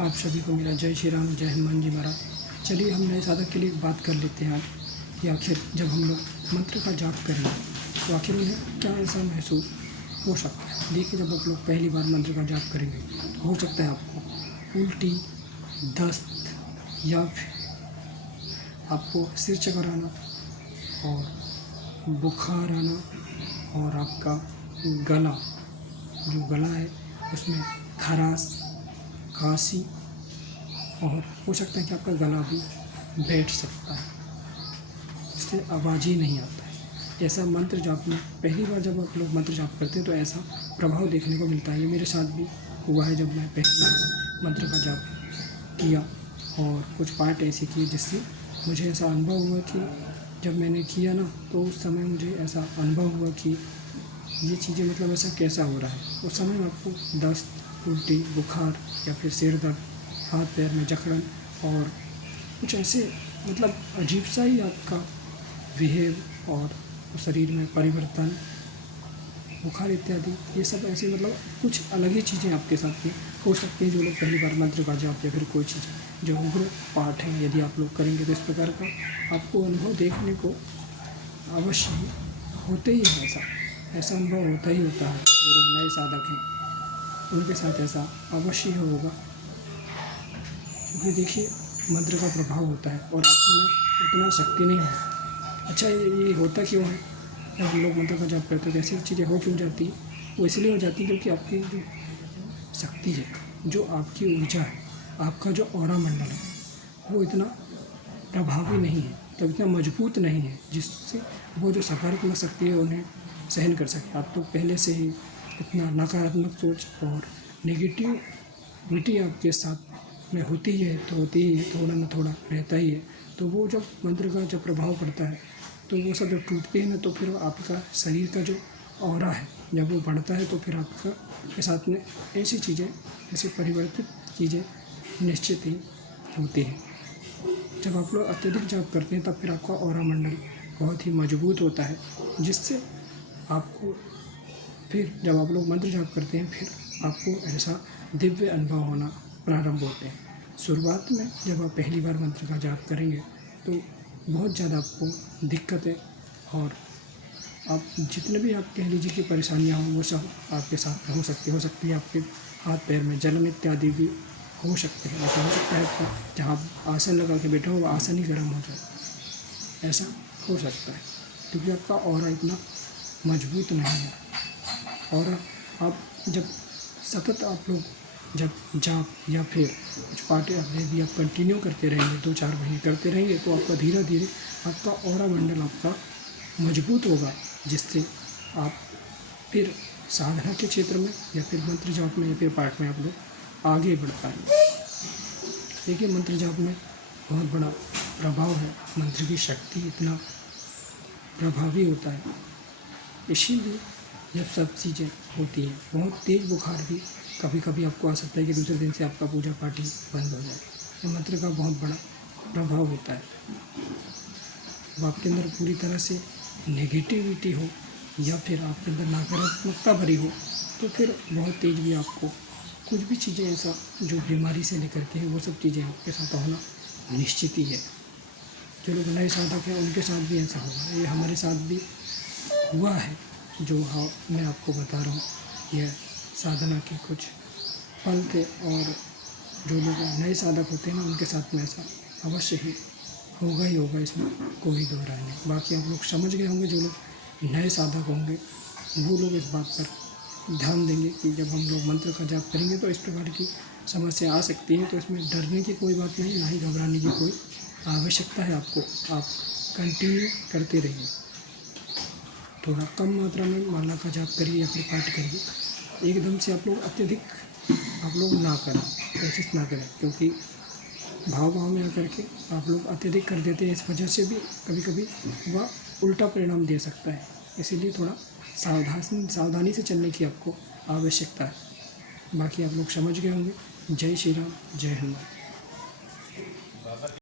आप सभी को मेरा जय श्री राम, जय हनुमान जी महाराज। चलिए हम नए साधक के लिए एक बात कर लेते हैं आज कि आखिर जब हम लोग मंत्र का जाप करेंगे तो आखिर उन्हें क्या ऐसा महसूस हो सकता है। देखिए, जब आप लोग पहली बार मंत्र का जाप करेंगे तो हो सकता है आपको उल्टी, दस्त या फिर आपको सिर चक्कर आना और बुखार आना और आपका गला है उसमें खराश, खांसी और हो सकता है कि आपका गला भी बैठ सकता है, इससे आवाज़ ही नहीं आता है। ऐसा मंत्र जाप में पहली बार जब आप लोग मंत्र जाप करते हैं तो ऐसा प्रभाव देखने को मिलता है। ये मेरे साथ भी हुआ है जब मैं पहली बार मंत्र का जाप किया और कुछ पाठ ऐसे किए जिससे मुझे ऐसा अनुभव हुआ कि जब मैंने किया ना तो उस समय मुझे ऐसा अनुभव हुआ कि ये चीज़ें मतलब ऐसा कैसा हो रहा है। उस समय आपको दस्त, उल्टी, बुखार या फिर सिर दर्द, हाथ पैर में जकड़न और कुछ ऐसे मतलब अजीब सा ही आपका बिहेव और शरीर में परिवर्तन, बुखार इत्यादि, ये सब ऐसे मतलब कुछ अलग ही चीज़ें आपके साथ में हो सकती हैं। जो लोग पहली बार मंत्र का जाप या फिर कोई चीज़ जो उग्र पाठ है यदि आप लोग करेंगे तो इस प्रकार का आपको अनुभव देखने को अवश्य ही होते ही है। ऐसा अनुभव होता ही होता है। जो लोग नए साधक हैं उनके साथ ऐसा अवश्य ही होगा, क्योंकि देखिए मंत्र का प्रभाव होता है और आप में उतना शक्ति नहीं है। अच्छा, ये होता क्यों है? जब हम लोग मंत्र का जाप करते हैं तो ऐसी चीज़ें हो क्यों जाती है? वो इसलिए हो जाती है क्योंकि आपकी जो शक्ति है, जो आपकी ऊर्जा है, आपका जो ऑरा मंडल है वो इतना प्रभावी नहीं है, तो इतना मजबूत नहीं है जिससे वो जो सकारात्मक शक्ति है उन्हें सहन कर सके। आप तो पहले से ही इतना नकारात्मक सोच और नेगेटिविटी आपके साथ में होती है, तो होती ही है, थोड़ा ना थोड़ा रहता ही है। तो वो जब मंत्र का जब प्रभाव पड़ता है तो वो सब जब टूटते हैं ना, तो फिर आपका शरीर का जो ऑरा है जब वो बढ़ता है तो फिर आपका के साथ में ऐसी चीज़ें, ऐसी परिवर्तित चीज़ें निश्चित ही होती हैं। जब आप लोग अत्यधिक जाप करते हैं तब फिर आपका ऑरा मंडल बहुत ही मजबूत होता है, जिससे आपको फिर जब आप लोग मंत्र जाप करते हैं फिर आपको ऐसा दिव्य अनुभव होना प्रारंभ होते हैं। शुरुआत में जब आप पहली बार मंत्र का जाप करेंगे तो बहुत ज़्यादा आपको दिक्कतें और आप जितने भी आप कह लीजिए कि परेशानियाँ हों वो सब आपके साथ हो सकती है। आपके हाथ पैर में जलन इत्यादि भी हो सकते हैं। ऐसा हो सकता है कि जहाँ आप आसन लगा के बैठे हो वो आसन ही गर्म हो जाए, ऐसा हो सकता है क्योंकि आपका ऑरा इतना मजबूत नहीं है। और आप जब सतत आप लोग जब जाप या फिर कुछ पाठ यदि आप कंटिन्यू करते रहेंगे, 2-4 महीने करते रहेंगे तो आपका धीरे धीरे आपका ऑरा मंडल आपका मजबूत होगा, जिससे आप फिर साधना के क्षेत्र में या फिर मंत्र जाप में या फिर पाठ में आप लोग आगे बढ़ पाएंगे। देखिए, मंत्र जाप में बहुत बड़ा प्रभाव है। मंत्र की शक्ति इतना प्रभावी होता है, इसीलिए जब सब चीज़ें होती हैं, बहुत तेज़ बुखार भी कभी कभी आपको आ सकता है कि दूसरे दिन से आपका पूजा पाठ ही बंद हो जाए। ये मंत्र का बहुत बड़ा प्रभाव होता है। अब आपके अंदर पूरी तरह से नेगेटिविटी हो या फिर आपके अंदर नकारात्मकता भरी हो तो फिर बहुत तेज़ भी आपको कुछ भी चीज़ें ऐसा जो बीमारी से लेकर के वो सब चीज़ें आपके साथ होना निश्चित ही है। जो लोग नए साधक हैं उनके साथ भी ऐसा होगा। ये हमारे साथ भी हुआ है, जो हाँ मैं आपको बता रहा हूँ। यह साधना के कुछ फल थे और जो लोग नए साधक होते हैं ना उनके साथ में ऐसा अवश्य ही होगा, इसमें कोई दो राय नहीं। बाकी आप लोग समझ गए होंगे। जो लोग नए साधक होंगे वो लोग इस बात पर ध्यान देंगे कि जब हम लोग मंत्र का जाप करेंगे तो इस प्रकार की समस्या आ सकती है, तो इसमें डरने की कोई बात नहीं, ना ही घबराने की कोई आवश्यकता है। आपको आप कंटिन्यू करते रहिए, थोड़ा कम मात्रा में माला का जाप करिए या फिर पाठ करिए। एकदम से आप लोग अत्यधिक आप लोग ना करें, कोशिश ना करें, क्योंकि भाव में आकर के आप लोग अत्यधिक कर देते हैं। इस वजह से भी कभी कभी वह उल्टा परिणाम दे सकता है, इसीलिए थोड़ा सावधानी से चलने की आपको आवश्यकता है। बाकी आप लोग समझ गए होंगे। जय श्री राम, जय हनुमान।